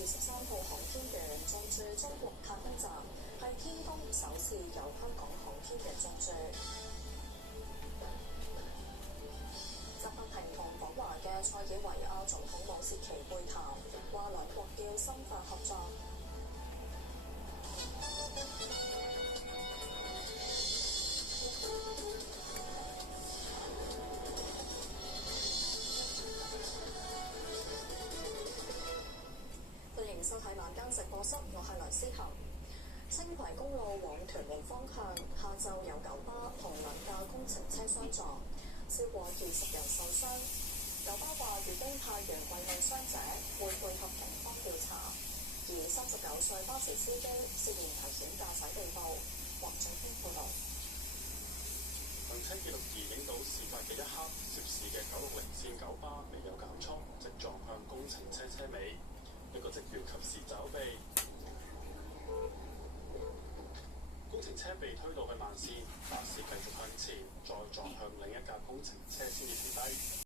23號航天員進駐中國太空站，係天宮首次由香港航天員進駐。習近平同訪華嘅塞爾維亞總統武契奇會談，話兩國要深化合作。歡迎收睇晚間直播室，我係梁思涵。青葵公路往屯門方向，下晝有九巴同兩架工程車相撞，超過20人受傷。九巴話已經派員慰問傷者，會配合警方調查。而39歲巴士司機涉嫌危險駕駛被捕。黃俊興報導。行車記錄儀影到事發嘅一刻，涉事嘅960線九巴未有減速，直撞向工程車車尾，一個職員及時抓避。工程車被推到去慢線，巴士繼續向前，再撞向另一架工程車先至停低。